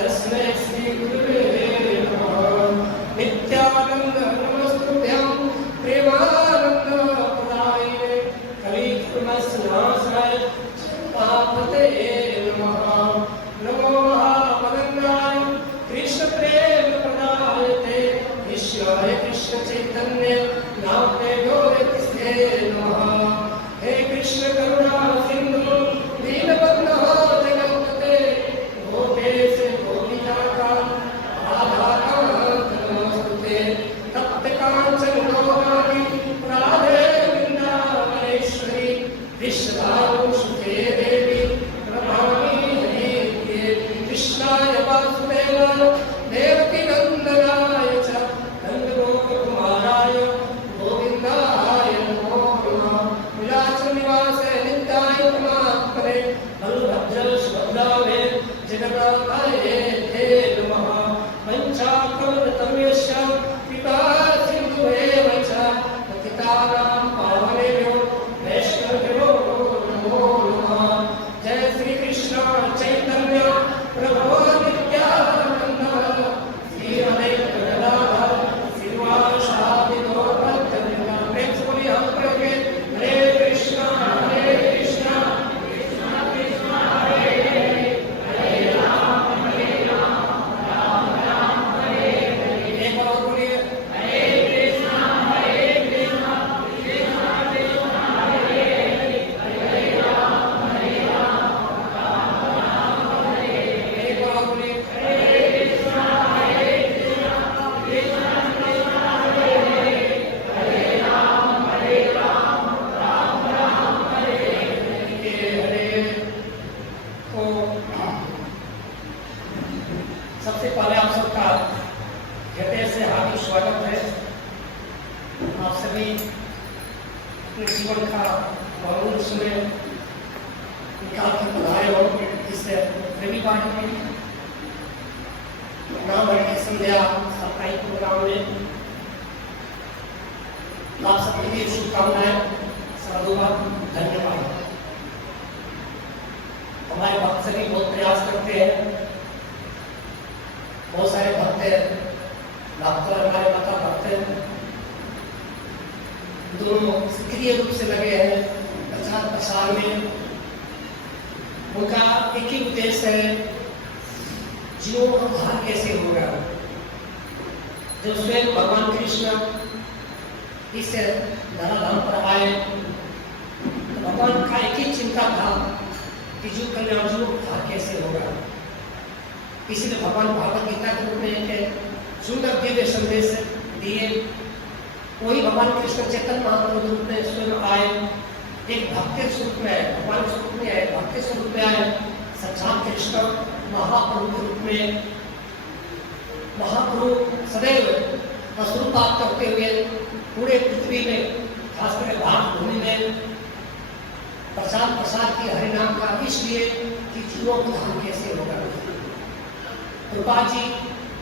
तस्मै श्री गुरुवे नमः। नित्यानंद नमस्तुभ्यं प्रेमानंद प्रदायिने कलियुगनाशाय पापते नमः। नमो महामदनाय कृष्ण प्रेम प्रदायते ईश्वराय कृष्ण चैतन्य नामने गौरतिस्ते नमः। हे कृष्ण करुणा सिंधु दीनबंधो जगत्पते गोपेश गोपीनाथ राधाकांत नमोस्तुते। तप्त कांचन गौरांगी राधे वृंदावनेश्वरी वृषभानुसुते देवी प्रणमामि हरिप्रिये। कृष्णाय वासुदेवाय देवकी नंदनाय च नंदगोपकुमाराय गोविंदाय नमो नमः। विलासनिवासे नित्याय परमात्मने बलभद्र सुभद्रावे जगन्नाथाय ते नमः। पंचाकल्पतरुश्च कृपा सिन्धुरेव च पतितानां पावनेभ्यो वैष्णवेभ्यो नमो नमः। जय श्री कृष्ण चैतन्य प्रभु नित्यानंद श्री अद्वैत गदाधर श्रीवासादि गौरभक्तवृंद। प्रेम से बोलिए हम करेंगे हरे कृष्णा कृष्ण कृष्ण हरे हरे हरे राम राम राम हरे हरे। एक बार बोलिए हरे कृष्ण कृष्ण कृष्ण हरे हरे हरे राम राम राम हरे हरे। एक बार बोलिए हरे कृष्ण कृष्ण कृष्ण हरे हरे हरे राम राम राम हरे हरे। तो सबसे पहले आप सबका हृदय से हार्दिक स्वागत है। आप सभी अपने जीवन का बहुमूल्य समय निकाल कर पधारे हो इस रविवार में नाम रखे संध्या साप्ताहिक प्रोग्राम में। आप सबके लिए शुभकामनाएं, साधुवाद, धन्यवाद। हमारे भक्त सभी बहुत प्रयास करते हैं। बहुत सारे भक्त हैं, डॉक्टर हमारे माता भक्त हैं, दोनों सक्रिय रूप से लगे हैं प्रचार प्रसार में। उनका एक ही उद्देश्य है जीवों का उद्धार कैसे होगा। जो स्वयं भगवान कृष्ण इस धराधाम पर आए तो भगवान का एक ही चिंता था कि जीव कल्याण जीव उद्धार कैसे होगा। इसलिए भगवान भागवत गीता के रूप में एक सुंदर दिव्य संदेश दिए। वही भगवान कृष्ण चैतन्य महाप्रभु रूप में स्वयं आए, एक भक्त स्वरूप में आए, भगवान स्वरूप में आए, भक्त स्वरूप में आए, साक्षात कृष्ण महाप्रभु के रूप में। महाप्रभु सदैव असुरपात करते हुए पूरे पृथ्वी में, खासकर भारत भूमि में प्रचार प्रसार की हरिनाम का, इसलिए कि जीवों को धाम कैसे होगा। कृपा जी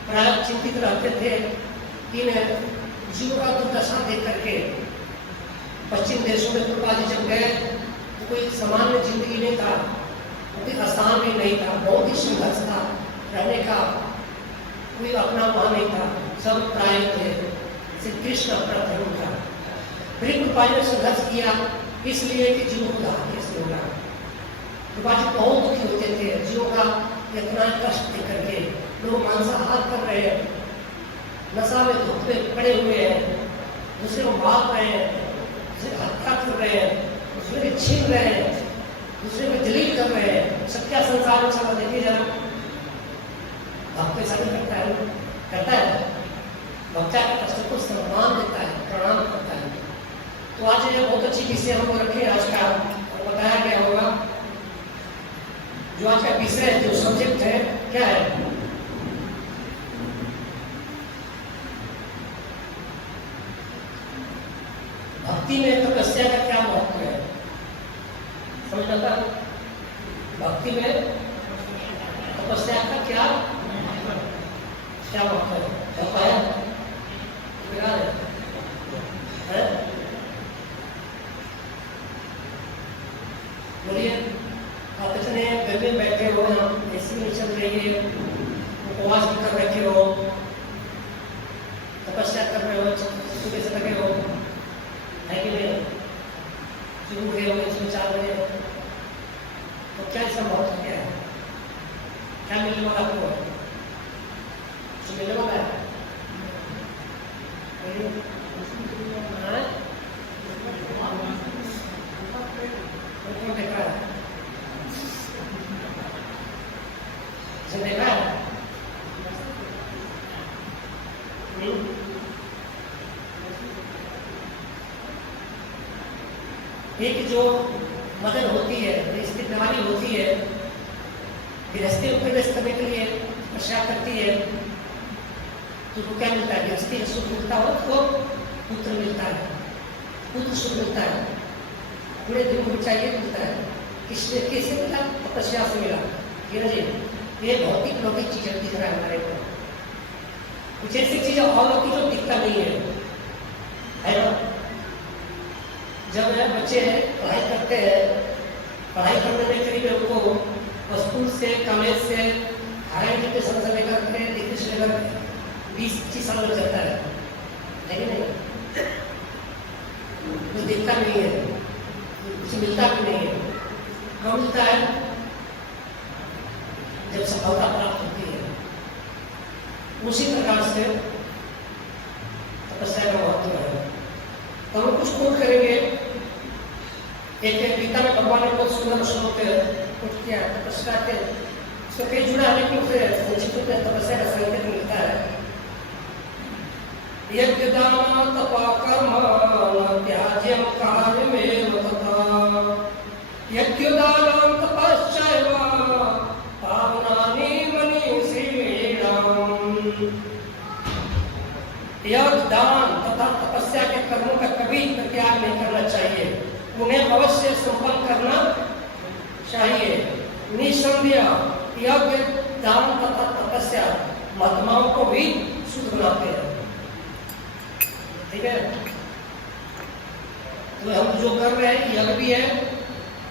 प्राय चिंतित रहते थे कि जीवों का दुर्दशा देख करके। पश्चिम देशों में कृपा जी जब गए तो कोई सामान्य जिंदगी नहीं था, कोई आसान भी नहीं था, बहुत ही संघर्ष था रहने का, कोई अपना वहां नहीं था, सब प्राय थे। श्री कृष्ण अपना धर्म था। फिर कृपा जी ने संघर्ष किया इसलिए कि जीवों को धाम कैसे होगा। कृपा जी बहुत दुखी होते थे जीवों का इतना कष्ट देख करके। लोग मांसाहार कर रहे हैं, नशा में धूप में पड़े हुए हैं, दूसरे को मार रहे हैं, दूसरे को हत्या कर रहे हैं, दूसरे को छीन रहे हैं, दूसरे को जलील कर रहे हैं। सब क्या संसार में चला देखिए जरा। भक्त ऐसा नहीं करता है, करता है बच्चा के कष्ट को सम्मान देता है, प्रणाम करता है। तो आज ये बहुत अच्छी विषय हमको रखे आज का और बताया गया होगा। जो आज का विषय जो सब्जेक्ट है क्या है, भक्ति में तपस्या का क्या महत्व है। समझ आता है भक्ति में तपस्या का क्या महत्व है। क्या पाया है? बोलिए। आप इतने घर में बैठे हो, हम एसी में चल रही है, उपवास भी कर रखे हो, तपस्या कर रहे हो, सुबह से लगे हो, है कि नहीं? शुरू गए हो, इसमें 4 बजे, तो क्या इसका बहुत क्या है? क्या मिलने वाला आपको? कुछ मिलने वाला है? कौन देख रहा है? इसे देखा है? एक जो मदद होती है, इसकी बीमारी होती है, गृहस्थी उपदेश करने के लिए तपस्या करती है, तो वो क्या मिलता है? गृहस्थी सुख मिलता हो तो पुत्र मिलता है, पुत्र सुख मिलता है, पूरे दिन को चाहिए मिलता है। इसलिए कैसे मिला? तपस्या से मिला। ये भौतिक लौकिक चीजें दिख रहा है हमारे को, कुछ ऐसी चीजें अलौकिक जो दिखता नहीं है ना? जब बच्चे पढ़ाई करते हैं, पढ़ाई करने में करीब उनको स्कूल से, कॉलेज से, हायर एजुकेशन से लेकर डिग्री से लेकर 20-25 साल लग जाता है, लेकिन नहीं, कुछ दिखता नहीं है, कुछ मिलता भी नहीं है। कब मिलता है? जब सफलता प्राप्त होती है। उसी प्रकार से तपस्या का महत्व है। तो हम कुछ कोट करेंगे। एक गीता में भगवान ने बहुत सुंदर श्लोक कोट किया तपस्या के, उसका कई जुड़ा है, लेकिन उसे संक्षिप्त में तपस्या का संकेत मिलता है। यज्ञ दान तप कर्म न त्याज्यम कार्यमेव तथा, यज्ञ दान तपश्चैव पावनानि मनीषीणाम्। यज्ञ दान तथा तपस्या के कर्मों का कभी त्याग नहीं करना चाहिए, उन्हें अवश्य संपन्न करना चाहिए। निसंदेह यज्ञ दान तथा तपस्या महात्माओं को भी शुद्ध बनाते हैं। ठीक है, तो हम जो कर रहे हैं यज्ञ भी है,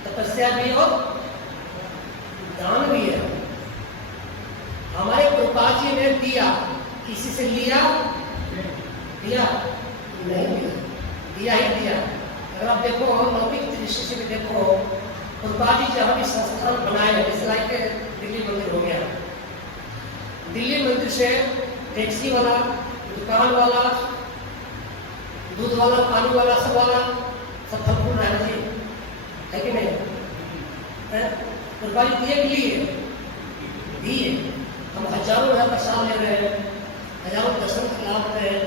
तपस्या भी और दान भी है। हमारे कृपा जी ने दिया, किसी से लिया? दिया नहीं, दिया ही दिया। अगर आप देखो लौकिक दृष्टि से भी देखो, कृपा जी जहाँ भी संस्थान बनाए हैं, जैसे लाइक दिल्ली मंदिर हो गया, दिल्ली मंदिर से टैक्सी वाला, दुकान वाला, दूध वाला, पानी वाला, सब वाला सब फलफूल रहा जी, है कि नहीं? कृपा जी दिए के लिए दिए। हम हजारों यहाँ प्रसाद ले रहे हैं, हजारों दर्शन का लाभ रहे हैं,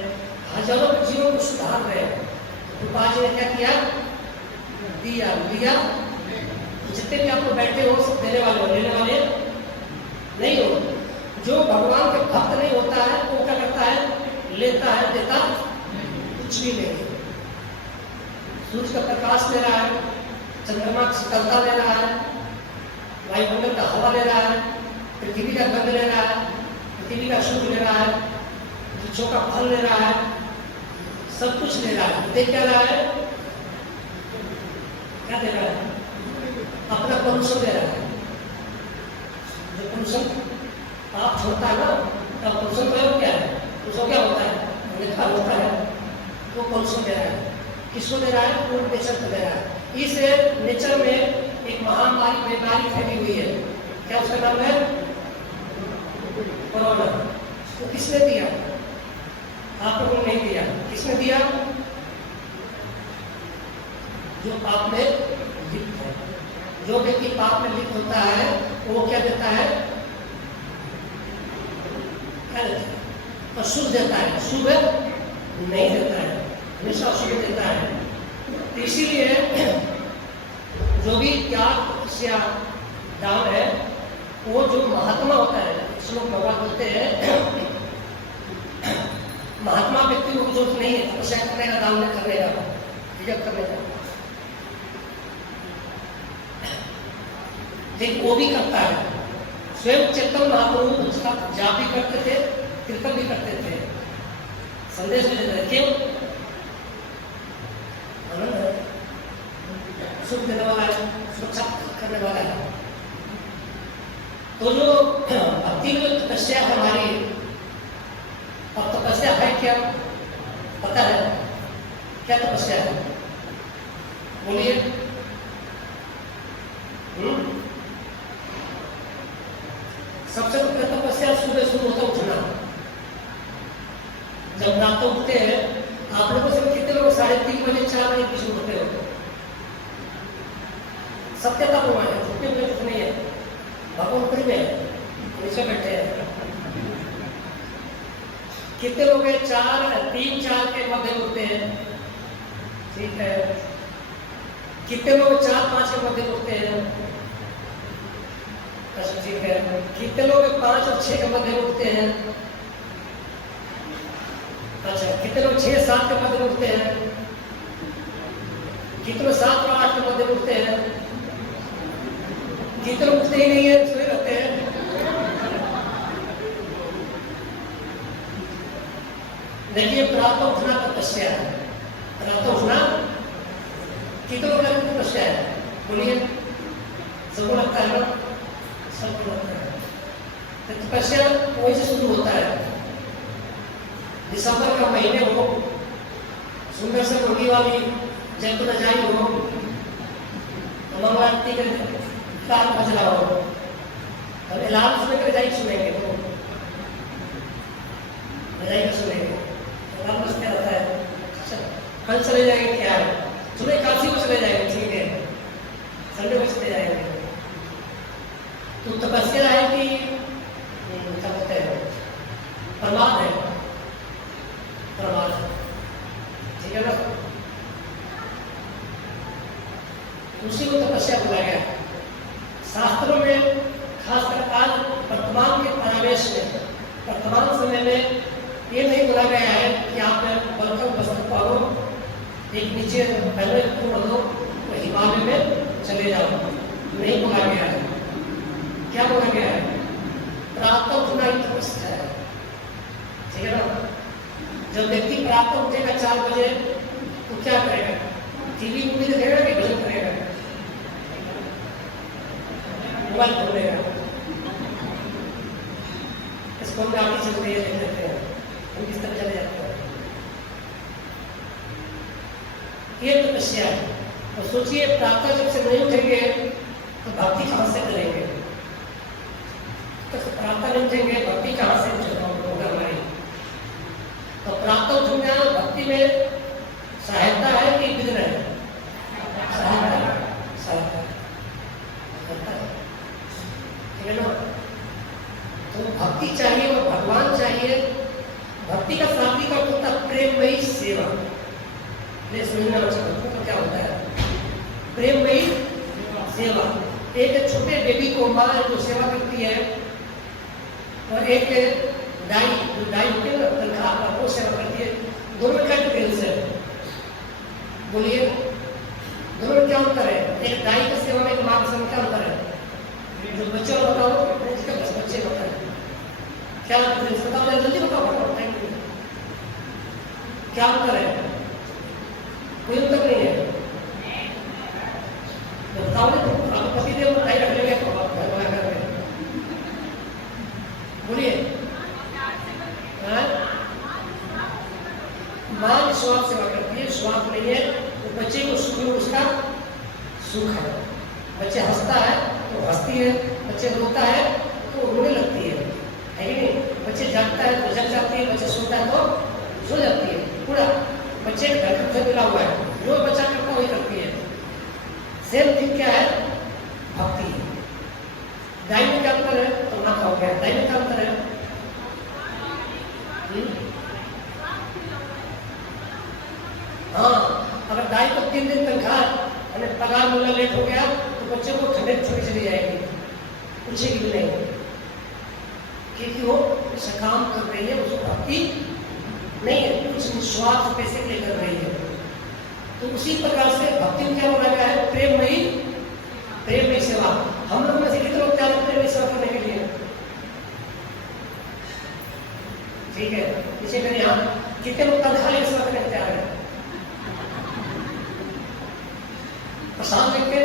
हजारों जीवों को सुधार रहे हैं। कृपा जी ने क्या किया? दिया, लिया। जितने भी आप लोग बैठे हो सब देने वाले हो, लेने वाले नहीं हो। जो भगवान के भक्त नहीं होता है वो क्या करता है? लेता है, देता कुछ भी नहीं। सूर्य का प्रकाश ले रहा है, चंद्रमा की शीतलता ले रहा है, वायुमंडल का हवा ले रहा है, पृथ्वी का गंध ले रहा है, पृथ्वी का शुद्ध ले रहा है, वृक्षों का फल ले रहा है, सब कुछ ले रहा है। देख क्या रहा है? क्या दे रहा है? अपना पोल्यूशन दे रहा है। जो पोल्यूशन आप छोड़ता है ना, तब पोल्यूशन का क्या है? उसको क्या होता है? लिखा होता है, वो पोल्यूशन दे रहा है। किसको दे रहा है? पूरे नेचर को दे रहा है। इस नेचर में एक महामारी बीमारी फैली हुई है, क्या उसका नाम है? कोरोना। तो किसने दिया? आप लोगों ने नहीं दिया। किसने दिया? जो पाप में लिप्त है। जो व्यक्ति पाप में लिप्त होता है वो क्या देता है? क्या देता है? अशुभ देता है, शुभ नहीं देता है, हमेशा अशुभ देता है। इसीलिए जो भी त्याग या दान है, वो जो महात्मा होता है, श्लोक भगवान बोलते हैं, महात्मा व्यक्ति को जरूरत नहीं है तपस्या करने का, दान करने का, यज्ञ करने का, लेकिन वो भी करता है। स्वयं चेतन महाप्रभु उसका जाप भी करते थे, कीर्तन भी करते थे, संदेश भी देते थे। क्यों? आनंद है, सुख देने वाला है, सुरक्षा करने वाला है। तो जो भक्ति में तपस्या हमारी, अब तपस्या है क्या पता है? क्या तपस्या है बोलिए? सबसे पहले तपस्या सुबह शुरू होता उठना। जब रात उठते हैं, आप लोगों से कितने लोग 3:30 बजे 4 बजे पीछे उठते हो? सत्यता प्रमाण है, उठने में कुछ नहीं है। भगवान ऊपर में नीचे बैठे हैं। कितने लोग 3-4 के मध्य उठते हैं? ठीक है। कितने लोग 4-5 के मध्य उठते हैं? अच्छा ठीक है। कितने लोग 5 और 6 के मध्य उठते हैं? अच्छा कितने लोग 6-7 के मध्य उठते हैं? कितने लोग 7 और 8 के मध्य उठते हैं? कितने लोग उठते ही नहीं है, सोए रहते हैं? देखिए प्रातः उठना तपस्या है। प्रातः उठना कितने लोग तपस्या है बोलिए? सबको लगता है ना? सबको लगता है। तपस्या वही से शुरू होता है। दिसंबर का महीने हो, सुंदर से मुर्गी वाली जब रजाई हो, मंगलारती के कार बज रहा हो, और इलाज सुनने के रजाई सुनेंगे तो रजाई का सुनेंगे बजते रहता है। कल चले जाएंगे क्या है, सुबह काशी को चले जाएंगे, ठीक है, संडे को चले जाएंगे। तो तपस्या है कि क्या कहते हैं, प्रमाद है, प्रमाद, ठीक है ना? उसी को तपस्या बोला गया शास्त्रों में। खासकर आज वर्तमान के परिवेश में, वर्तमान समय में ये नहीं बोला गया है कि आप बलकम वस्त्र पाओ, एक नीचे पहले छोड़ दो तो हिमालय में चले जाओ, नहीं बोला गया है। क्या बोला गया है? प्रातः उठना ही तपस्या है, ठीक है ना? जब व्यक्ति प्रातः उठेगा 4 बजे तो क्या करेगा? टीवी मूवी देखेगा कि भजन करेगा? मोबाइल खोलेगा, इसको हम आगे चल रही है देख लेते हैं, हम किस तरह चले जाते हैं। ये तपस्या है। तो सोचिए प्रातः जब से नहीं उठेंगे तो भक्ति कहाँ से करेंगे? तो प्रातः नहीं उठेंगे, भक्ति कहाँ से होगा हमारी? तो प्रातः उठना भक्ति में सहायता है कि विघ्न है? सहायता, सहायता, ठीक है ना? तो भक्ति चाहिए और भगवान चाहिए। भक्ति का शाब्दिक अर्थ होता है प्रेममयी सेवा। समझना तो क्या होता है प्रेममयी सेवा? एक छोटे बेबी को माँ जो सेवा करती है, और एक दाई जो दाई होती है ना तनख्वाह, वो सेवा करती है। दोनों का डिफरेंस है बोलिए? दोनों में क्या अंतर है? एक दाई की सेवा में एक माँ की सेवा क्या अंतर है? जो बच्चे बताओ, इसका 10 बच्चे बताओ, क्या डिफरेंस बताओ, जल्दी बताओ। क्या अंतर है? कोई अंतर नहीं है। बताओ ना, आप पति देव बताइए रख लेंगे तो आप घर बना कर बोलिए। माँ स्वार्थ सेवा करती है, स्वार्थ नहीं है। तो बच्चे को सुख में उसका सुख है। बच्चे हंसता है तो हंसती है, बच्चे रोता है तो रोने लगती है कि नहीं? बच्चे जागता है तो जग जाती है, बच्चे सोता है तो सो जाती है। पूरा बच्चे घर से मिला हुआ है, जो बच्चा करता वही करती है। सेम थिंग क्या है? भक्ति। दाई में क्या अंतर है? तो ना हो गया, दाई में क्या अंतर है? हाँ, अगर दाई को 3 दिन तनख्वाह पगार मिलना लेट हो गया तो बच्चे को खंडित छोड़ी चली जाएगी, पूछेगी भी नहीं, क्योंकि वो सकाम कर रही है, उसको भक्ति नहीं है, कुछ निस्वार्थ पैसे के लिए कर रही है। तो उसी प्रकार से भक्ति में क्या बोला गया है? प्रेममयी सेवा। हम लोग में से कितने लोग तैयार प्रेममयी सेवा करने के लिए? ठीक है, इसे करें हम कितने लोग तनख्वाह सेवा करने तैयार है? प्रसाद लिख के,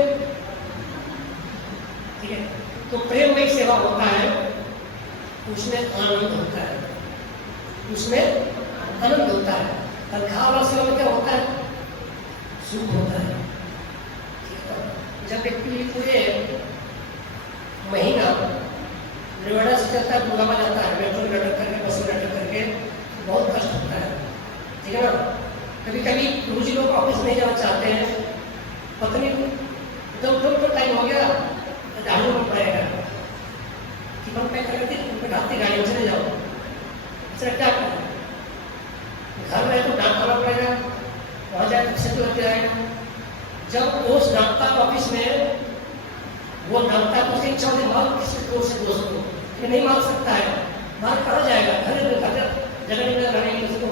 ठीक है, तो प्रेममयी सेवा होता है, उसमें आनंद होता है, उसमें आनंद होता है। तनख्वाह वाला सेवा में क्या होता है? सुख होता है। जब व्यक्ति पूरे महीना नोएडा से चलता है, बुलावा जाता है, मेट्रो में अटक करके, बस में अटक करके, बहुत कष्ट होता है, ठीक है ना। कभी कभी रोजी लोग ऑफिस नहीं जाना चाहते हैं, पत्नी तो टाइम हो गया, झाड़ू में पड़ेगा कि हम पैक कर देते, उन पर ढाती गाड़ी में चले जाओ, अच्छा क्या करें? घर में तो डांट खाना पड़ेगा, वहाँ जाए तो से लग जाएगा। जब उस डांटता ऑफिस में वो डांटता तो उसकी इच्छा होती मार किसी दोस्त को, ये नहीं मार सकता है, मार कहा जाएगा, घर में जगह नहीं रहेगी उसको,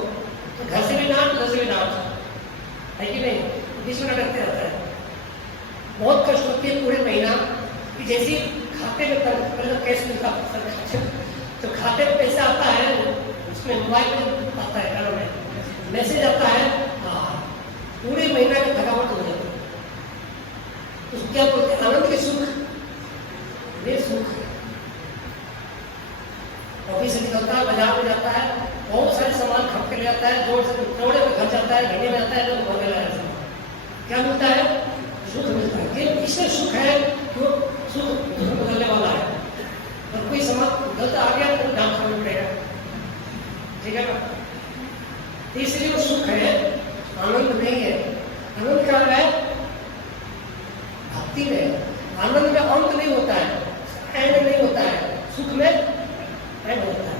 तो घर से भी डांट, घर से भी डांट, है कि नहीं? बीच में डरते रहता है, बहुत कष्ट होती है पूरे महीना कि जैसे खाते में कैश मिलता तो खाते में पैसा आता है, उसमें मोबाइल में आता है, क्या में मैसेज आता है, पूरे महीना की थकावट हो जाती है। तो क्या बोलते हैं? आनंद के सुख, वे सुख है। ऑफिस से निकलता है, बाजार में जाता है, बहुत सारे सामान खरीद के ले आता है, दौड़े में घर जाता है, घने में जाता है, लोग भोगे लाया क्या मिलता है? सुख मिलता है। कि इससे सुख है तो सुख बदलने वाला है, और कोई सामान गलत आ गया तो डांट खाना पड़ेगा, ठीक है ना। इसलिए वो सुख है, आनंद नहीं है। आनंद क्या है? भक्ति में। आनंद में अंत नहीं होता है, एंड नहीं होता है, सुख में एंड होता है।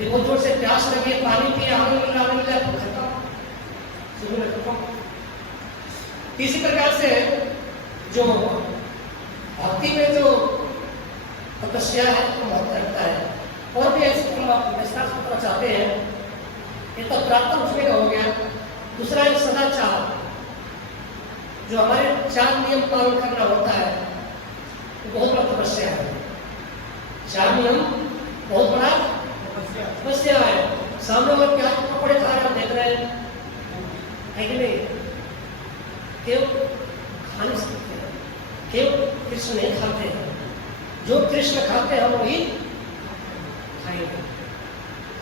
बहुत जोर से प्यास लगी, पानी पिए, आनंद मिल रहा, खत्म, शुरू में खत्म। इसी प्रकार से जो भक्ति में जो तपस्या है वो महत्व रखता है। और भी ऐसे विस्तार से पता चाहते हैं, ये तो प्राप्त उसमें हो गया। दूसरा एक सदाचार, जो हमारे 4 नियम पालन करना होता है, वो बहुत बड़ा तपस्या है। 4 नियम बहुत बड़ा तपस्या है। सामने वाले क्या कपड़े खा रहे, देख रहे हैं, है कि नहीं? केवल खा नहीं सकते, केवल कृष्ण नहीं खाते हैं, जो कृष्ण खाते हैं हम वही खाएंगे,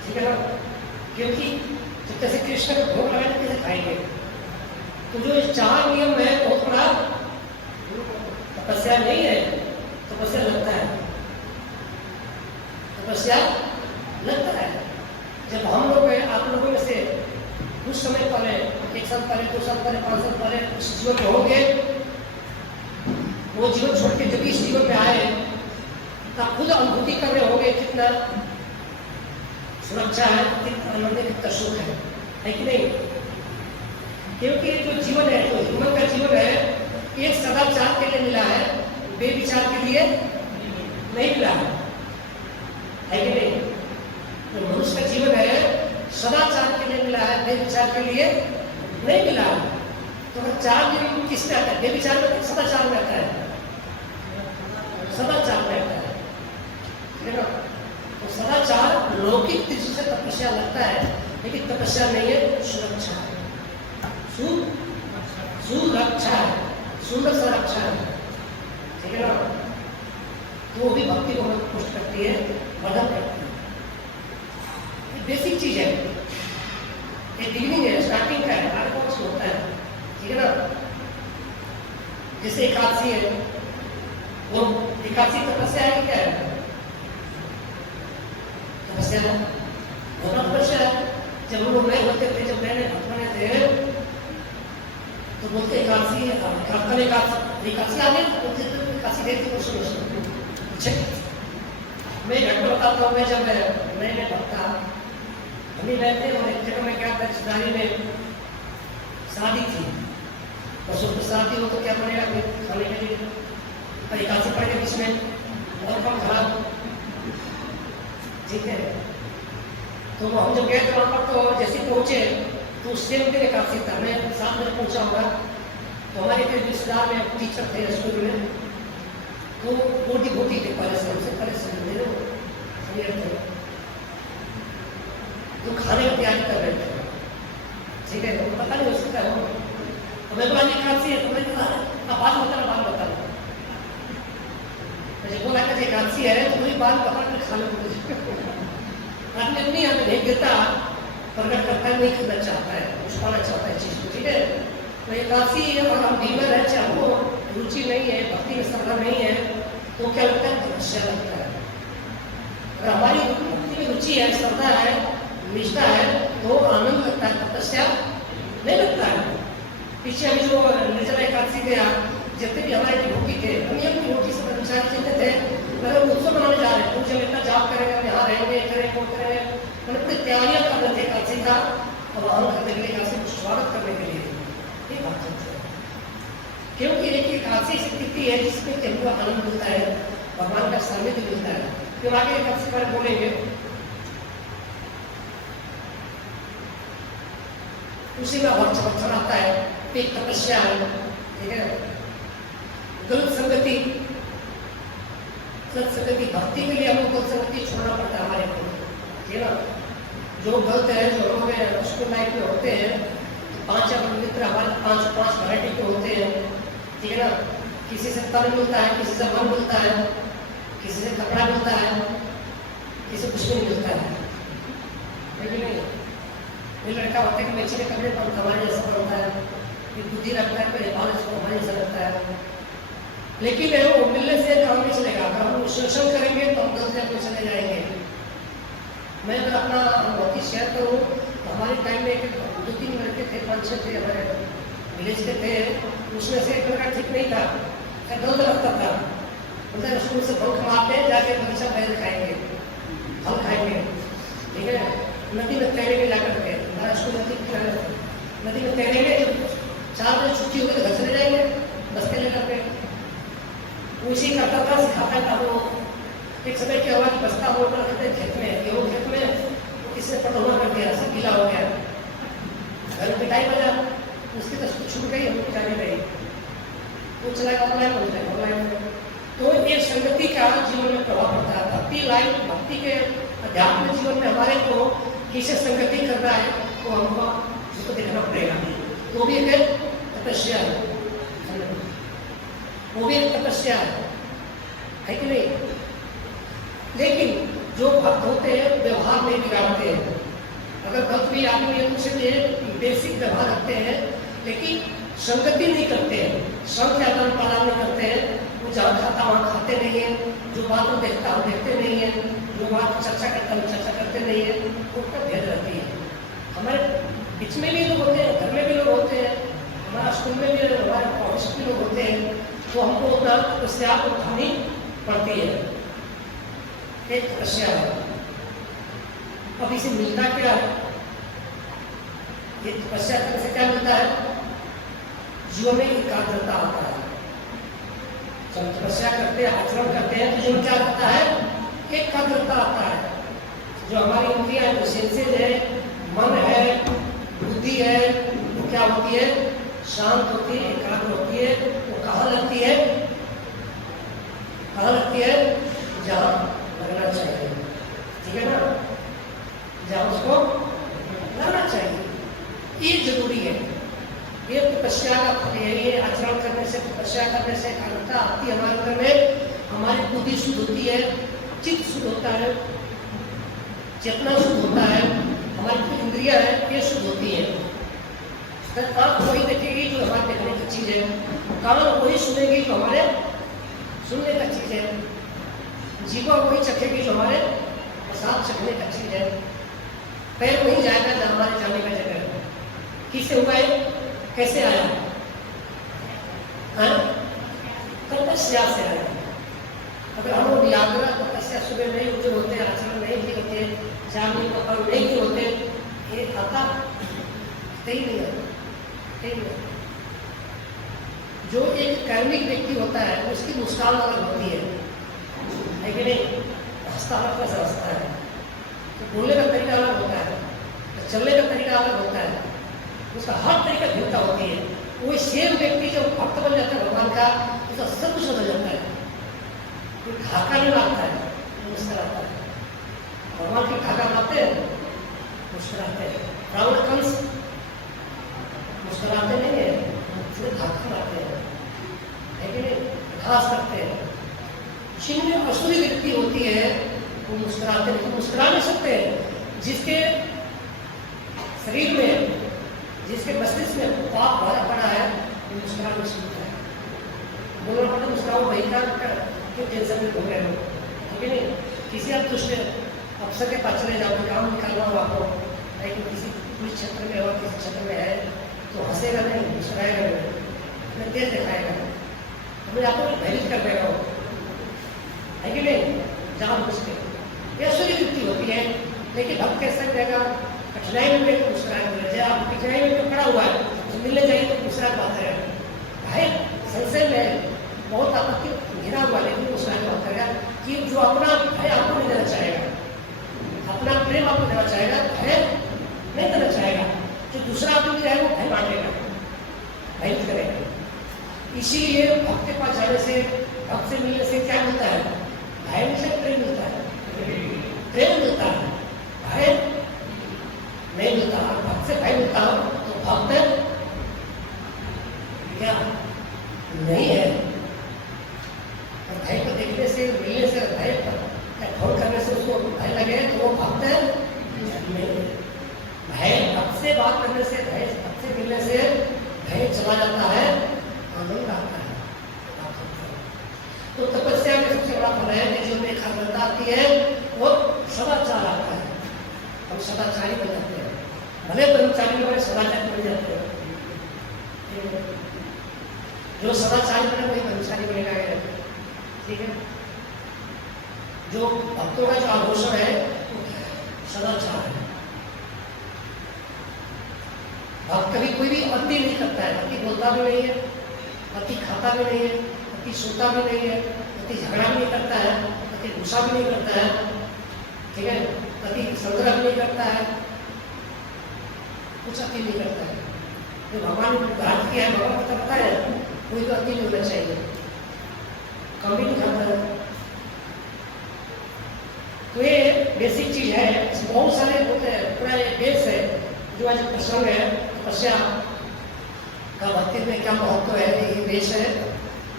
ठीक है ना। क्योंकि जब कैसे कृष्ण को भोग लगाए कैसे खाएंगे। तो जो 4 नियम है बहुत बड़ा तपस्या नहीं है, तपस्या लगता है, तपस्या लगता है। जब हम लोग आप लोगों में से कुछ समय पहले, 1 साल पहले, 2 साल पहले, 5 साल पहले इस जीवन में होंगे, वो जीवन छोड़ के जब इस जीवन में आए तब खुद अनुभूति कर रहे होंगे कितना सुरक्षा है, कितना आनंद है, कितना सुख है कि नहीं। क्योंकि जो जीवन है, जो ह्यूमन का जीवन है, ये सदाचार के लिए मिला है, बेविचार के लिए नहीं मिला है कि नहीं। जो मनुष्य का जीवन है सदाचार के लिए मिला है, बेविचार के लिए नहीं मिला है। तो अगर 4 नियम किसमें आता है? बेविचार में, सदाचार में आता है, सदाचार में आता है, ठीक है ना। तो सदाचार लौकिक दृष्टि से तपस्या लगता है, लेकिन तपस्या नहीं है, सुरक्षा है, सुरक्षा है, सुंदर संरक्षा है, ठीक है ना। तो वो भी भक्ति को पुष्ट करती है, वर्धन करती है। बेसिक चीज है, एक बिगिनिंग है, स्टार्टिंग का है, हर कोर्स होता है, ठीक है ना। जैसे एकादशी है, वो एकादशी तपस्या है, क्या है? तपस्या है, बहुत तपस्या है। जब लोग नए होते थे, जब नए भक्त बने थे, तो बोलते एकादशी एकादशी आ गई, एकादशी देखते तो सुनो। मैं घटना बताता हूँ, मैं जब नए भक्त था, हम ही रहते और एक जगह में क्या था, रिश्तेदारी में शादी थी, और सुबह शादी हो तो क्या बनेगा खाने के लिए, और एकादशी पड़ गई इसमें, और कम खराब, ठीक है। तो हम जब गए थे वहाँ पर, तो जैसे पहुँचे तो उससे उनके एकादशी था, मैं 7 बजे पहुँचा होगा। तो हमारे एक रिश्तेदार में टीचर थे स्कूल में, तो मोटी होती थी परेशान से तो खाने की तैयारी कर रहे थे, ठीक है। तो पता नहीं हो सकता है, तो मैं बोला एकादशी है, तो मैंने कहा बात बता। बोला कि एकादशी है तो वही बाल पकड़ कर खा लो। आदमी अपनी यहाँ पे नहीं गिरता, प्रकट करता है, नहीं करना चाहता है, छुपाना चाहता है चीज को, ठीक है। तो एकादशी और हम बीमार है, चाहे हमको रुचि नहीं है, भक्ति में श्रद्धा नहीं है, तो क्या लगता है? तपस्या लगता है। अगर हमारी भक्ति में रुचि है, श्रद्धा है, निष्ठा है, तो आनंद लगता है, तपस्या नहीं लगता है। पीछे अभी जो निर्जला एकादशी गया, जितने भी हमारे डिवोटी थे, हम ये डिवोटी से विचार करते थे, अगर उत्सव मनाने जा रहे हैं, पूजा में इतना जाप करेंगे, हम यहाँ रहेंगे, करेंगे, वो करेंगे, मैंने पूरी तैयारियां कर रहे थे एकादशी का, और आनंद करने के लिए, एकादशी को स्वागत करने के लिए, ये बात है। क्योंकि एक एकादशी स्थिति है जिसमें हमको आनंद मिलता है, भगवान का सानिध्य मिलता है। फिर आगे एकादशी पर बोलेंगे, उसी में वर्चन आता है, एक तपस्या है, ठीक है। गलत संगति, भक्ति के लिए हमको गलत संगति छोड़ना पड़ता है हमारे को, ठीक है ना। जो गलत है, जो लोग स्कूल लाइफ में होते हैं, 5 मित्र हमारे 5 वैरायटी के होते हैं, ठीक है ना। किसी से तन मिलता है, किसी से मन मिलता है, किसी से कपड़ा मिलता है, किसी से कुछ नहीं मिलता है, लेकिन नहीं। ये लड़का होता है कि अच्छे के कपड़े पर हमारे जैसा बनता है, ये बुद्धि रखता है, कोई हमारे जैसा लगता है, लेकिन वो मिलने से काम नहीं चलेगा। अगर हम शोषण करेंगे तो हम गलत में चले जाएंगे। मैं अगर अपना अनुभूति शेयर करूँ तो हमारे टाइम में 2-3 लड़के थे, 5-6 थे, हमारे विलेज के थे, उसमें से एक लड़का ठीक नहीं था, गलत रखता था, मतलब स्कूल से बंक मारते हैं, जाके बगीचा बैल खाएंगे, फल खाएंगे, ठीक है। नदी में तैरेंगे जाकर के, हमारा स्कूल नदी में तैरेंगे, जब 4 बजे छुट्टी होगी तो घर चले जाएंगे बस्ते लेकर के। उसी करता था, सिखाता था वो। एक समय क्या हुआ कि बस्ता बोल कर रखते खेत में, गेहूँ खेत में, इससे पटौना कर दिया, सब गीला हो गया, घर में पिटाई बजा, उसकी तो छूट गई, हम पिटाई गई, वो चला गया ऑनलाइन। तो ये संगति का जीवन में प्रभाव पड़ता है। भक्ति के अध्यात्म जीवन में हमारे को किसे संगति कर रहा है, वो हमको उसको देखना पड़ेगा। तो भी एक तपस्या है, वो भी एक तपस्या है कि नहीं। लेकिन जो भक्त होते हैं व्यवहार नहीं बिगाड़ते हैं। अगर भक्त भी आदमी एक दूसरे से बेसिक व्यवहार रखते हैं, लेकिन संगति नहीं करते हैं, संग के आदान प्रदान नहीं करते हैं, वो जहाँ खाता वहाँ खाते नहीं है, जो बात वो देखता वो देखते नहीं है, जो बात चर्चा करता वो चर्चा करते नहीं है, उनका भेद रहती है। हमारे बीच में भी लोग होते हैं, घर में भी लोग होते हैं, हमारा स्कूल में भी, हमारे ऑफिस में लोग होते हैं, तो हमको उतना तपस्या उठानी पड़ती है, एक तपस्या है। अब इसे मिलता क्या है? ये तपस्या करने से क्या मिलता है? जीवन में एकाग्रता आता है। जब तपस्या करते हैं, आचरण करते हैं, तो जीवन क्या आता है? एकाग्रता आता है। जो हमारी इंद्रियां है, जो सेंसेज है, मन है, बुद्धि है, वो क्या होती है? शांत होती है, एकाग्र होती है। वो कहाँ लगती है? कहाँ लगती है? जहाँ लगना चाहिए, ठीक है ना, जहाँ उसको लगना चाहिए, ये जरूरी है। ये तपस्या का फल है। ये आचरण करने से, तपस्या करने से एकाग्रता आती है हमारे अंदर में, हमारी बुद्धि शुद्ध होती है, चित्त शुद्ध होता है, चेतना शुद्ध होता है, हमारी इंद्रियां है ये शुद्ध होती है। आँख वही देखेगी जो हमारे देखने की चीज है, कान वही सुनेगी जो हमारे सुनने का चीज है, जीवा वही चखेगी जो हमारे प्रसाद चखने का चीज है, पैर वही जाएगा जहाँ हमारे जाने का जगह है। किससे हुआ है? कैसे आया? तपस्या से आया। अगर हम लोग व्याग्र तपस्या सुबह नहीं उठे होते, आचरण नहीं किए होते, जागने का फल नहीं किए होते, ये आता सही नहीं आता। जो एक कर्मिक व्यक्ति होता है उसकी मुस्कान अलग होती है कि नहीं? हंसता हल्का सा हंसता है, तो बोलने का तरीका अलग होता है, तो चलने का तरीका अलग होता है, उसका हर तरीका भिन्नता होती है। वही सेम व्यक्ति जब भक्त बन जाता है भगवान का, उसका सब कुछ बदल जाता है। कोई धाका नहीं लगता है, मुस्कुराता है। भगवान की धाका लाते हैं, मुस्कुराते हैं। रावण कंस मुस्कुराते नहीं है, सिर्फ धाका लाते हैं, घास करते हैं, जिनमें असुरी वृत्ति होती है वो मुस्कुराते हैं, तो मुस्कुरा नहीं सकते। जिसके शरीर में, जिसके मस्तिष्क में पाप भरा पड़ा है वो मुस्कुरा नहीं सकता है। बोलना पड़ता मुस्कुराओ भाई, क्या क्यों टेंशन में घूम रहे हो, ठीक है नहीं। किसी आप दुष्ट अफसर के पास चले जाओ, काम निकालना हो आपको, लेकिन किसी पुलिस क्षेत्र में और किसी क्षेत्र में है तो हंसेगा नहीं, मुस्कुराएगा नहीं, अपने तेज दिखाएगा, हमें आपको भयभीत कर देगा वो, है कि नहीं, जहाँ मुझके यह सूर्य वृत्ति होती है। लेकिन भक्त कैसे रहेगा, कठिनाई में तो मुस्कुराएगा। जब आप कठिनाई में खड़ा हुआ है तो मिलने जाइए तो मुस्कुरा बात है, भाई संशय में बहुत आपत्ति घिरा हुआ, लेकिन मुस्कुरा बात करेगा कि जो अपना भय आपको नहीं देना चाहेगा, अपना प्रेम आपको देना चाहेगा, भय नहीं देना चाहेगा। जो दूसरा आदमी है वो भय बांटेगा, भयभीत करेगा। इसीलिए भक्त के पास जाने से, भक्त से मिलने से क्या मिलता है, भय से प्रेम मिलता है, प्रेम मिलता है, भय नहीं मिलता। भक्त से भय मिलता हो तो भक्त क्या नहीं है। और भय को देखने से, मिलने से, भय फोन करने से उसको भय लगे तो वो भक्त है नहीं। भय भक्त से बात करने से, भय भक्त से मिलने से भय चला जाता है, आनंद आता है। तो तपस्या में सबसे बड़ा फल है कि जो में एकाग्रता आती है वो सदाचार आता है, हम सदाचारी बन जाते हैं। भले ब्रह्मचारी हमारे सदाचारी बन जाते हैं, जो सदाचारी बने वही ब्रह्मचारी बनेगा, ठीक है। जो भक्तों का जो आभूषण है वो क्या है, सदाचार है। भक्त कभी कोई भी अति नहीं करता है, अति बोलता भी नहीं है, अति खाता भी नहीं है, अति सोता भी नहीं है, अति झगड़ा भी नहीं करता है, अति गुस्सा भी नहीं करता है, ठीक है, अति संग्रह भी नहीं करता है, कुछ अति नहीं करता है। जो भगवान ने ग्रहण किया है, भगवान को पता है कोई तो अति नहीं होना चाहिए, कम भी नहीं खाता है। तो ये बेसिक चीज है। बहुत सारे होते हैं, पूरा एक देश है जो आज प्रसंग है तपस्या का, भक्ति में क्या महत्व है। ये देश है,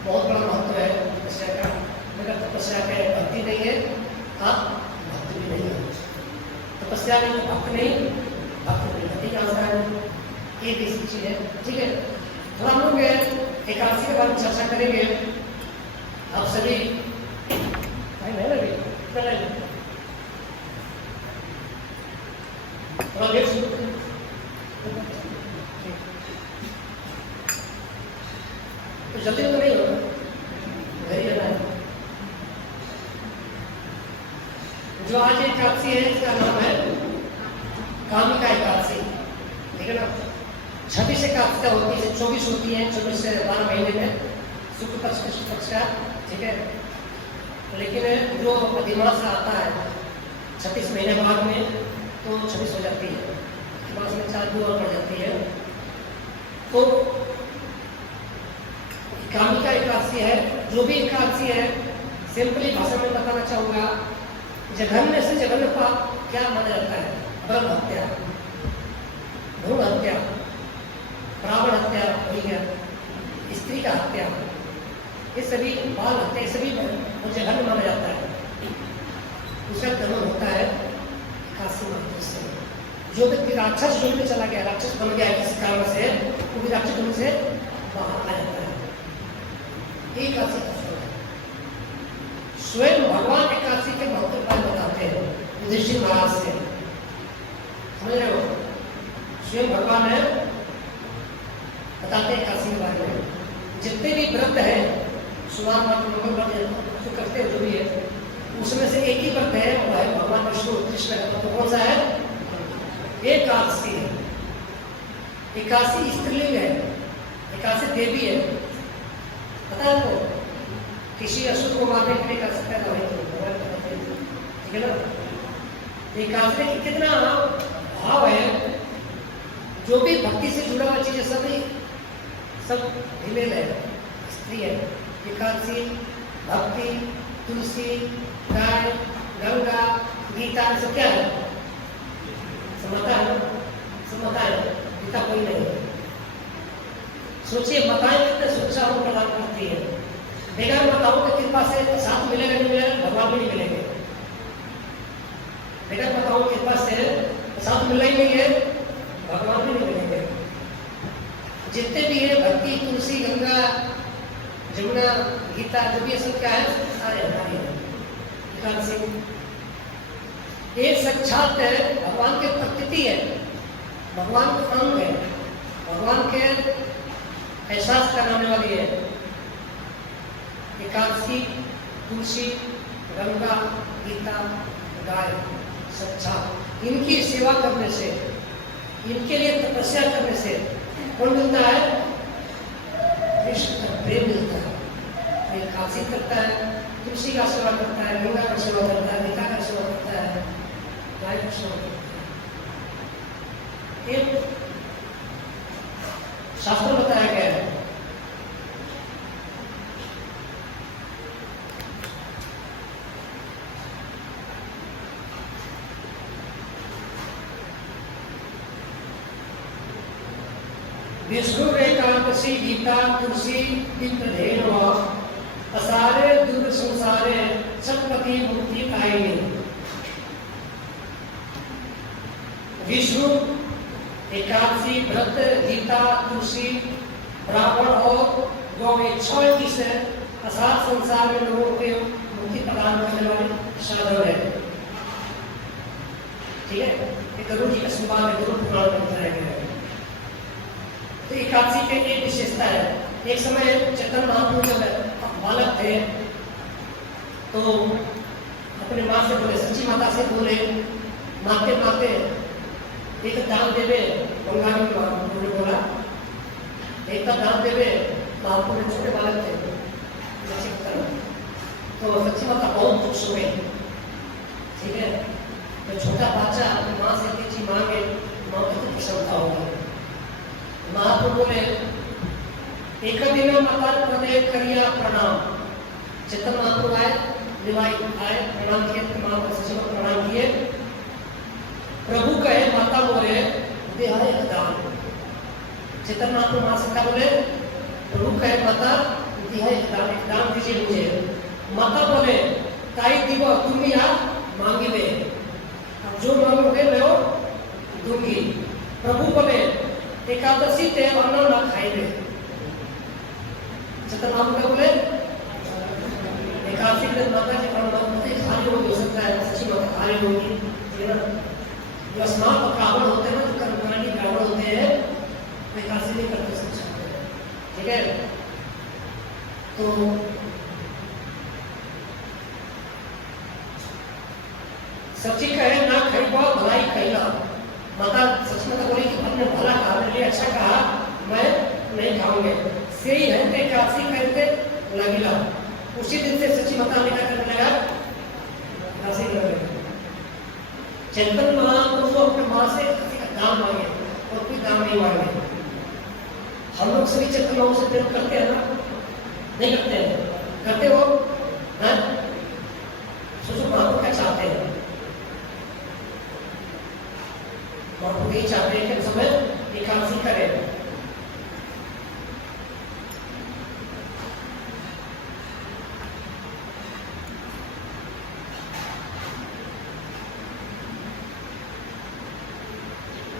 बहुत बड़ा महत्व है तपस्या का। मगर तपस्या के भक्ति नहीं है, आप भक्ति भी नहीं है। तपस्या नहीं तो भक्त नहीं, भक्त नहीं भक्ति का आंसर है। ये बेसिक चीज है, ठीक है। थोड़ा हम लोग एकादशी के बारे में चर्चा करेंगे। आप सभी थोड़ा लेट शुरू करें, तो जल्दी तो नहीं होगा, घर ही रहना है। जो आज एकादशी है इसका नाम है कामिका एकादशी, ठीक है ना। 26 एकादशी होती है, 24 होती है, 24 से 12 महीने में शुक्ल पक्ष कृष्ण पक्ष का, ठीक है। लेकिन जो अधिमास आता है 26 महीने बाद में तो 26 हो जाती है, मास में 4 दिन और बढ़ जाती है। तो कामिका एकादशी है। जो भी एकादशी है, सिंपली भाषा में बताना चाहूँगा, जघन्य से जघन्य पाप क्या माना जाता है, ब्रह्म हत्या, भ्रूण हत्या, ब्राह्मण हत्या हो गया, स्त्री का हत्या, ये सभी बाल हत्या, ये सभी जघन्य माना जाता है। उसका दमन होता है एकादशी मात्र से। जो व्यक्ति राक्षस जुग में चला गया, राक्षस बन गया किसी कारण से, वो भी राक्षस जुग से बाहर आ जाता है। एकादशी का फल है। स्वयं भगवान एकादशी के महत्व पर बताते हैं युधिष्ठिर महाराज से, समझ रहे हो। स्वयं भगवान है बताते हैं एकादशी के बारे में। जितने भी व्रत है, सोमवार व्रत, मंगल व्रत जो करते हैं, जो भी है, उसमें से एक ही व्रत है, वो है भगवान विष्णु कृष्ण का। तो कौन सा है? एकादशी है। एकादशी स्त्रीलिंग है, एकादशी देवी है, पता है तो किसी असुर को मारने के लिए कर सकता है, ठीक है ना। एकादशी में कितना भाव है, जो भी भक्ति से जुड़ा हुआ चीज है सब हिमेल है, स्त्री है। एकादशी, भक्ति, तुलसी, गाय, गंगा, गीता, सब क्या है? समता है, समता है। गीता कोई नहीं है। सोचिए, माताएं कितने सुरक्षा प्रदान करती है, बेकार बताओ कि कृपा से साथ मिलेगा नहीं मिलेगा, भगवान भी नहीं मिलेंगे। बेकार बताओ कृपा से साथ मिलना ही नहीं है, भगवान भी नहीं मिलेंगे। जितने भी है भक्ति, तुलसी, गंगा, जमुना, गीता, जो भी ये सब क्या है, सारे हमारे हैं। ये साक्षात है, भगवान के प्रकृति है, भगवान का अंग है, भगवान के एहसास कराने वाली है। एकादशी, तुलसी, गंगा, गीता, गाय, साक्षात इनकी सेवा करने से, इनके लिए तपस्या करने से कौन मिलता है? कृष्ण का प्रेम मिलता है। एकादशी करता है, तुलसी का सेवा करता है, गंगा का सेवा करता है, गीता का सेवा करता है, गाय का सेवा करता है। एक शास्त्र बताया गया है, विष्णु एकादशी गीता तुलसी पितृधेनवा असारे दुर्ग संसारे सतपति मुक्ति पाएंगे। विष्णु एकादशी, व्रत, गीता, तुलसी, ब्राह्मण और गौ, ये 6 इस असार संसार में लोगों के मुक्ति प्रदान करने वाले साधन है। ठीक है, ये गरुड़ जी का संवाद है, गरुड़ पुराण में बताया गया है। तो एकादशी की एक विशेषता है। एक समय चैतन्य महाप्रभु जब बालक थे तो अपने माँ से बोले, सच्ची माता से बोले, माते माते एक दान देवे, बंगाली महाप्रभु ने बोला, एक दान देवे। महाप्रभु ने छोटे बालक थे, तो सच्ची माता बहुत खुश हो गई। ठीक है, तो छोटा बच्चा अपनी माँ से एक चीज मांगे, माँ को तो प्रसन्नता होगी। महाप्रभु बोले, एक दिन माता प्रदे करिया प्रणाम। चैतन्य महाप्रभु आए, निभाई आए, प्रणाम किए, तमाम सचिव प्रणाम किए। प्रभु कहे, माता बोले दे है एक दान। चैतन्य महाप्रभु मां से क्या बोले? प्रभु कहे, माता दे है एक दान दीजिए मुझे। माता बोले, ताई दीव तुम या मांगी वे, अब जो मांगोगे मैं वो दूंगी। प्रभु बोले, एकादशी ते अन्न न खाएंगे। चैतन्य महाप्रभु बोले, एकादशी के दिन माता जी खाली हो सकता है, सच्ची माता खाली होगी। जो स्नान और ब्राह्मण होते हैं ना, जो कर्मकांडी ब्राह्मण होते हैं, वे एकादशी नहीं करते सकते। ठीक है, तो सच्ची कहे ना खरीबा भलाई कहना। माता सच में बोली कि हमने भला कहा, मेरे लिए अच्छा कहा, मैं नहीं खाऊंगे। से ही है एकादशी करते लगिला। उसी दिन से सच्ची माता ने क्या करने लगा? एकादशी करने लगा। चैतन्य महाप्रभु अपने माँ से किसी का दाम मांगे और कोई दाम नहीं मांगे। हम लोग सभी चैतन्य महाप्रभु से प्रेम करते हैं ना? नहीं करते हैं? करते हो? सोचो महाप्रभु क्या चाहते हैं? महाप्रभु यही चाहते हैं कि समय एकादशी करें।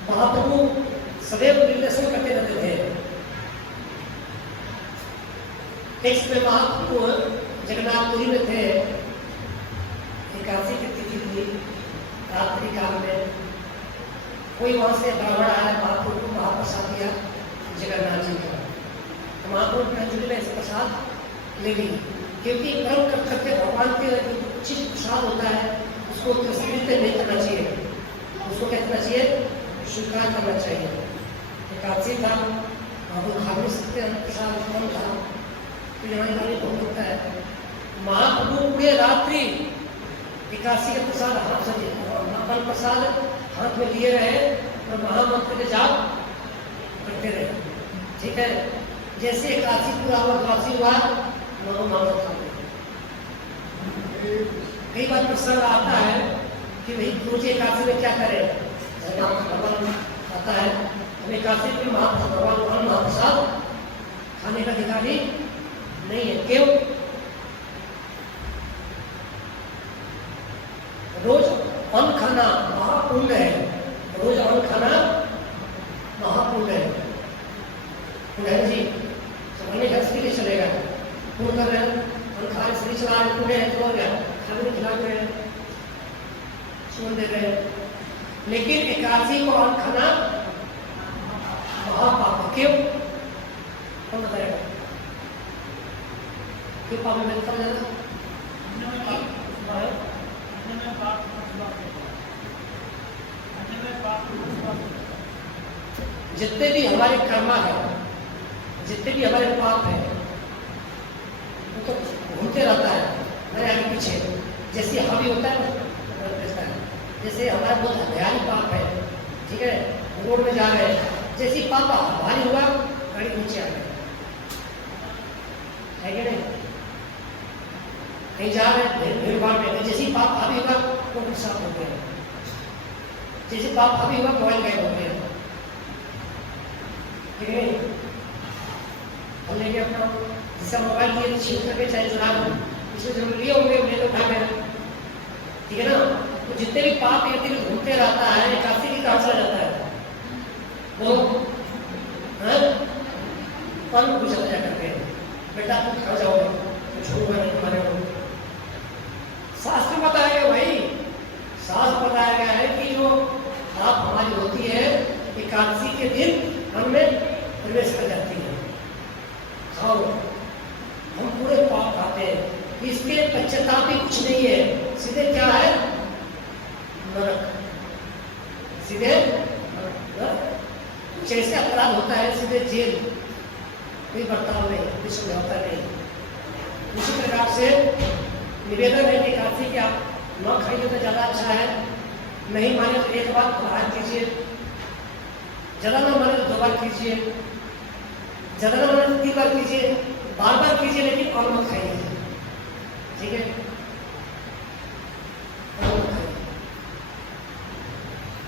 महाप्रभु सदैव निर्देशन करते रहते थे। टेक्स्ट में महाप्रभु जगन्नाथपुरी में थे, एकादशी की तिथि थी, रात्रि काल में कोई वहां से ब्राह्मण आया, महाप्रभु को महाप्रसाद दिया जगन्नाथ जी का। तो महाप्रभु ने जुड़े इस प्रसाद ले ली, क्योंकि कर्म कर करके भगवान के उचित प्रसाद होता है, उसको तिरस्कृत नहीं करना चाहिए, उसको क्या करना चाहिए? स्वीकार करना चाहिए। एकादशी था, आप लोग खा भी सकते हैं, प्रसाद कौन था, तो यहाँ बहुत होता है। महाप्रभु पूरे रात्रि एकादशी का प्रसाद हाथ से अपन प्रसाद हाथ में लिए रहे और महामंत्र के जाप करते रहे। ठीक है, जैसे एकादशी पूरा हुआ, द्वादशी हुआ, महामंत्र कई बार प्रसंग आता है कि भाई दूसरी एकादशी में क्या करें, आता है हमें एकादशी में भगवान महाप्रसाद खाने का अधिकारी नहीं है। क्यों? पुण्य जी समझने का स्त्री चलेगा पूर्ण कर रहे हैं और खाली स्त्री चला रहे पुण्य है तो हो गया खाली खिला रहे हैं छोड़ दे रहे हैं। लेकिन एकादशी को और खाना महापाप क्यों कौन बताएगा क्यों पाप में कर जाना जितने भी हमारे कर्मा है जितने भी हमारे पाप है वो तो घूमते रहता है मेरे आगे पीछे जैसे हावी होता है जैसे हमारा बहुत भयानक पाप है ठीक है रोड में जा रहे हैं जैसे पाप भारी हुआ गाड़ी नीचे आ गई है कि नहीं कहीं जा रहे हैं भीड़ भाड़ में जैसे पाप हावी हुआ वो साफ हो गया जैसे पाप हावी हुआ मोबाइल गायब हो गया ठीक है हम लेके अपना जिसका मोबाइल लिए छीन करके चाहे चुरा लो इसमें जरूर लिए होंगे ले तो उठा गए ठीक है ना तो जितने भी पाप व्यक्ति में घूमते रहता है एकादशी की कहाँ चला जाता है वो कौन कुछ चला जा करके बेटा तुम खा जाओगे तो छोड़ूंगा नहीं तुम्हारे को शास्त्र बताया गया भाई शास्त्र बताया गया है कि जो पाप हमारी होती है एकादशी के दिन हममें प्रवेश कर जाती है खाओ हम पूरे पाप खाते हैं इसके पश्चाताप भी कुछ नहीं है सीधे क्या है नरक सीधे जैसे अपराध होता है सीधे जेल कोई बर्ताव नहीं कोई समझौता नहीं उसी प्रकार से निवेदन है कि काफी कि आप न खाइए तो ज़्यादा अच्छा है नहीं माने तो एक बार प्रहार कीजिए ज़्यादा न माने तो 2 बार कीजिए ज़्यादा न माने तो 3 बार कीजिए बार बार कीजिए लेकिन और मत खाइए ठीक है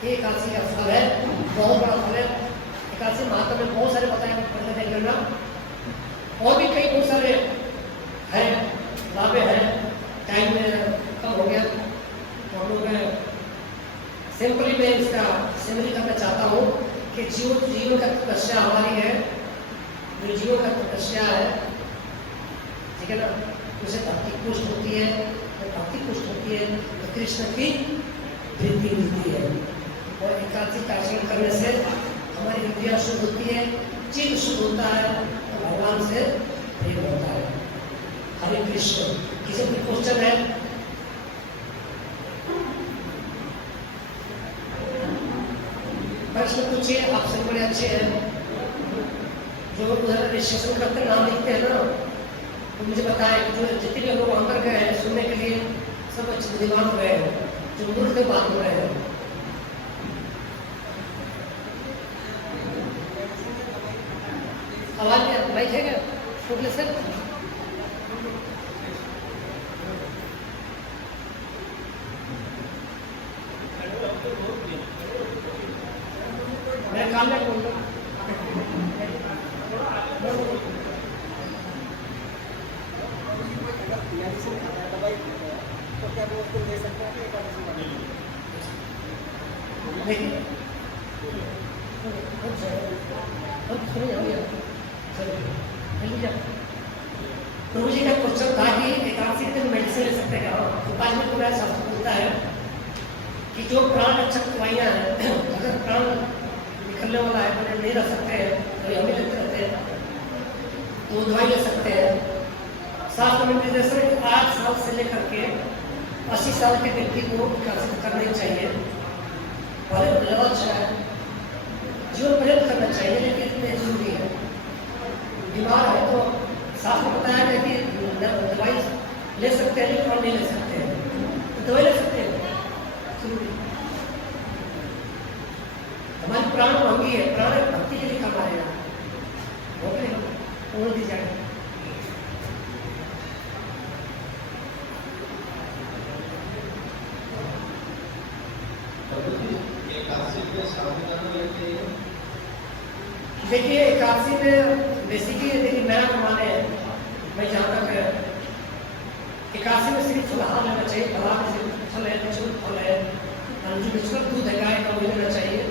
एकादशी का फल है बहुत बड़ा फल है एकादशी महात्मा में बहुत सारे बताए पढ़ने करना और भी कई बहुत सारे हैं लाभे हैं टाइम में कम हो गया तो हम लोग सिंपली मैं इसका सिमरी करना चाहता हूँ कि जीवन का तपस्या हमारी है जो जीवन का तपस्या है ठीक है ना उसे भक्ति पुष्ट होती है जब भक्ति पुष्ट होती है तो कृष्ण की वृद्धि मिलती है और एकादशी का आचरण करने से हमारी विद्या शुद्ध होती है चित्त शुद्ध होता है तो भगवान से प्रेम होता है। हरे कृष्ण किसी भी क्वेश्चन है प्रश्न पूछिए आपसे बड़े अच्छे हैं जो उधर रजिस्ट्रेशन करते नाम लिखते हैं ना तो मुझे बताएं जो जितने भी लोग अंदर गए हैं सुनने के लिए सब अच्छे बुद्धिमान हो गए हैं जो मूर्ख से बात हो रहे हैं आवाज माइक है क्या फुटले सर मैं काम में बोल रहा प्रभु जी का क्वेश्चन था कि एकादशी के दिन मेडिसिन ले सकते हैं उपाय में पूरा शास्त्र बोलता है कि जो प्राण रक्षक दवाइयाँ हैं अगर प्राण निकलने वाला है तो नहीं रख सकते हैं तो हमें लगते रहते हैं तो दवाई ले सकते हैं। शास्त्र में निर्देशन 8 साल से लेकर के 80 साल के व्यक्ति को एकादशी करनी चाहिए और अच्छा है जीवन पर्यंत करना चाहिए लेकिन इतने जरूरी है। बीमार है तो शास्त्र बताया गया कि दवाई ले सकते हैं लेकिन और नहीं ले सकते हैं तो दवाई ले सकते हैं हमारी प्राण महंगी है प्राण भक्ति के लिए कमा रहे हैं वो दी जाए देखिए एकादशी में बेसिकली देखिए नया कमाने हैं मैं जहाँ तक एकादशी में सिर्फ फलाहार लेना चाहिए फलाहार में सिर्फ फल है निःशुल्क फल है जो निःशुल्क दूध है गाय का वो लेना चाहिए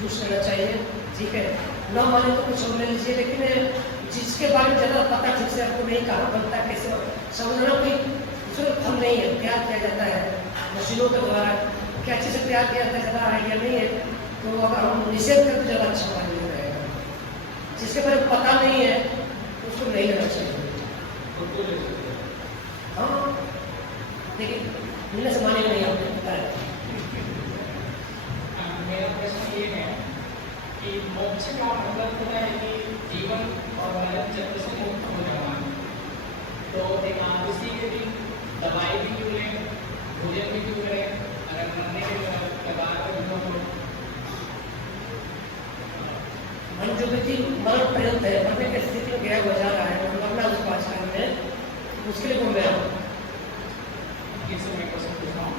जूस लेना चाहिए ठीक है। ना माने तो कुछ समझ लीजिए, लेकिन जिसके बारे में ज़्यादा पता ठीक से आपको नहीं, कहाँ बनता है, कैसे समझना, कोई उसमें हम नहीं है। तैयार किया जाता है मशीनों के द्वारा, क्या अच्छे से तैयार किया जाता है, ज़्यादा आइडिया नहीं है, तो अगर हम निषेध करें तो ज़्यादा अच्छा मालूम रहेगा। जिसके बारे में पता नहीं है उसको नहीं लेना चाहिए। हाँ, लेकिन मिलने से माने नहीं आपने पता है। मेरा प्रश्न ये है कि मोक्ष का मतलब होता है कि जीवन और मरण चक्र से मुक्त हो जाना। तो एकादशी के दिन दवाई भी क्यों लें, भोजन भी क्यों करें, अगर मरने के बाद मन जो व्यक्ति मरण पर्यंत है, मरने की स्थिति में गया हुआ जा रहा है, मरना उसको आचार में, उसके लिए बोल रहे हैं। मैं क्वेश्चन पूछ रहा हूँ।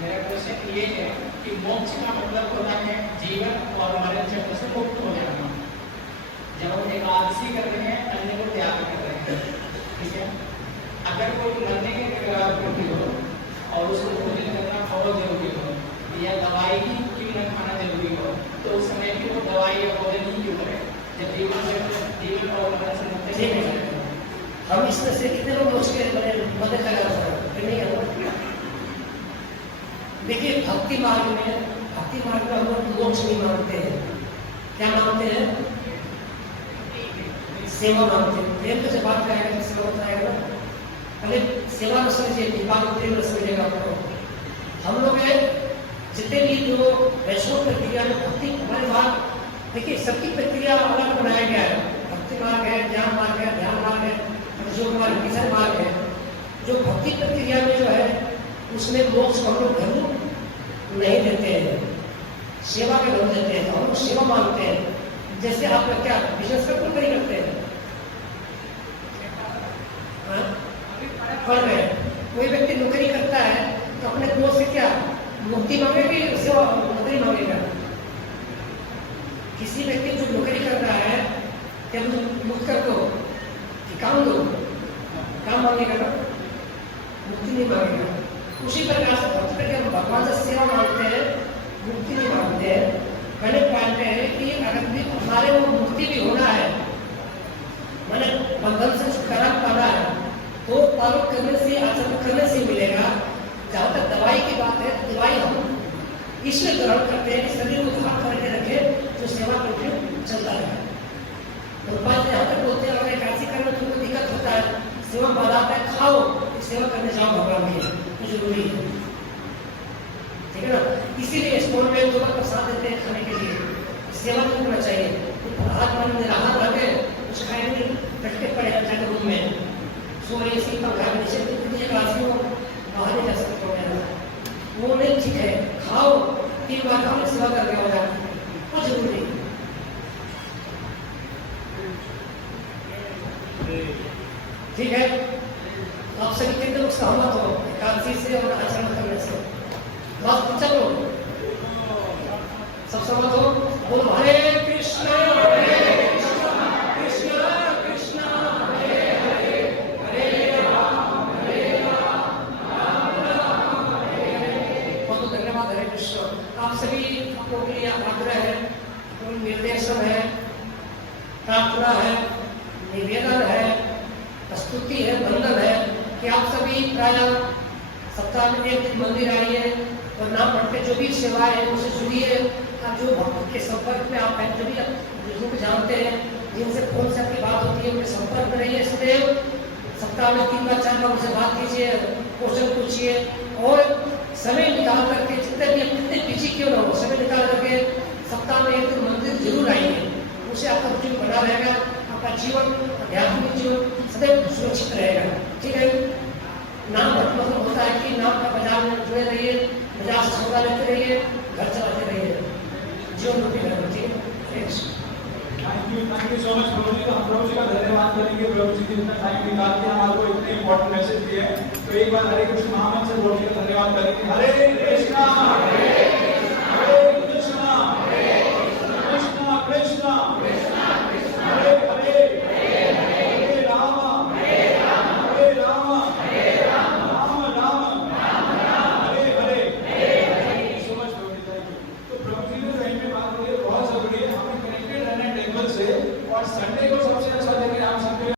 मेरा क्वेश्चन ये है कि मोक्ष का मतलब होता है जीवन और मरण चक्र से मुक्त हो जाना। जब हम एकादशी कर रहे हैं, अन्य को त्याग कर रहे हैं, ठीक है। अगर कोई मरने के कगार पर भी हो और उसको भोजन करना बहुत जरूरी हो, या दवाई ही क्यों न खाना जरूरी हो, तो उस समय भी वो दवाई या भोजन ही क्यों करे, जब जीवन और मरण से मुक्त है। हम इस तरह से कितने लोग उसके मदद लगा सकते नहीं है। देखिए भक्ति मार्ग में हम लोग मोक्ष नहीं मांगते हैं। क्या मांगते हैं? सेवा मांगते हैं। प्रेम से बात करेगा तो सेवा बताएगा। पहले सेवा में समझिए, बाद में प्रेम में समझेगा आपको। हम लोग जितने भी जो वैष्णव प्रक्रिया में भक्ति हमारे वहाँ देखिए सबकी प्रक्रिया अलग बनाया गया है। भक्ति मार्ग है, ज्ञान मार्ग है, ध्यान मार्ग है, योग मार्ग, किसान मार्ग है। जो भक्ति प्रक्रिया में जो है उसमें मोक्ष हम लोग धर्म नहीं देते हैं, सेवा के धर्म देते हैं। हम लोग सेवा मांगते हैं। जैसे आप क्या बिजनेस करते नहीं करते हैं, पढ़ रहे कोई व्यक्ति नौकरी करता है तो अपने दोस्त से क्या मुक्ति मांगेगा, सेवा नौकरी मांगेगा। किसी व्यक्ति जो नौकरी कर रहा है क्या मुक्त कर दो, काम दो, काम मांगेगा ना, मुक्ति नहीं मांगेगा। उसी प्रकार से भक्त करके हम भगवान से सेवा मांगते हैं, मुक्ति नहीं मांगते हैं। मैंने मानते हैं कि अगर भी हमारे को मुक्ति भी होना है, मैंने बंधन से छुटकारा पाना है, तो पालन करने से, आचरण करने से मिलेगा। जहाँ तक दवाई की बात है, दवाई हम इसलिए ग्रहण करते हैं कि शरीर को धार करके रखे, जो सेवा करके चलता रहे। और बात यहाँ तक बोलते हैं अगर एकादशी करने में तुमको दिक्कत होता है, सेवा बना है, खाओ, सेवा करने जाओ भगवान की, तो जरूरी है, ठीक है ना। इसीलिए स्कूल में जो प्रसाद देते हैं खाने के लिए, सेवा नहीं करना चाहिए। तो हाथ मान निराहार रह गए, कुछ खाए नहीं, बैठे पड़े जाकर रूम में सो रही, इसी पंखा के नीचे क्लासियों बाहर नहीं जा सकते हो, वो नहीं ठीक है। खाओ, 3 बार खाओ, सेवा करके हो जाए, वो जरूरी है। ठीक है, आप सभी कितने लोग सहमत हो एकादशी से और आचरण करने से? बात पूछा लो, सब सहमत हो? बोलो हरे कृष्णा कृष्णा कृष्णा हरे हरे, हरे राम राम राम हरे हरे। बहुत धन्यवाद। हरे कृष्ण। आप सभी लोगों के लिए आग्रह है, निर्देशन है, प्रार्थना है, निवेदन है, प्रस्तुति है, बंधन है कि आप सभी प्राय सप्ताह में 1 दिन मंदिर आइए और नाम पढ़ते जो भी सेवाएं है उनसे जुड़िए। जो भक्त के संपर्क में आप हैं, जो भी जिनको जानते हैं, जिनसे फोन से आपकी बात होती है, उनके संपर्क में रहिए। सदैव सप्ताह में 3 बार 4 बार उनसे बात कीजिए, क्वेश्चन पूछिए और समय निकाल करके, जितने भी कितने बिजी क्यों ना हो, समय निकाल करके सप्ताह में 1 दिन मंदिर जरूर आइए। उससे आपका रूटीन बना रहेगा, आपका जीवन, आध्यात्मिक जीवन सदैव सुरक्षित रहेगा। ठीक है, नाम मतलब होता है कि नाम का बाजार में जुड़े रहिए, बाजार से सौदा लेते रहिए, घर चलाते रहिए, जीवन रूपी घर। ठीक है, थैंक यू सो मच प्रभु जी। तो हम प्रभु जी का धन्यवाद करेंगे, प्रभु जी ने इतना टाइम निकाल के हमारे को इतने इंपॉर्टेंट मैसेज दिए हैं। तो एक बार हरे कृष्ण महामंत्र से बोल के धन्यवाद करेंगे। हरे कृष्णा हरे कृष्णा हरे कृष्णा।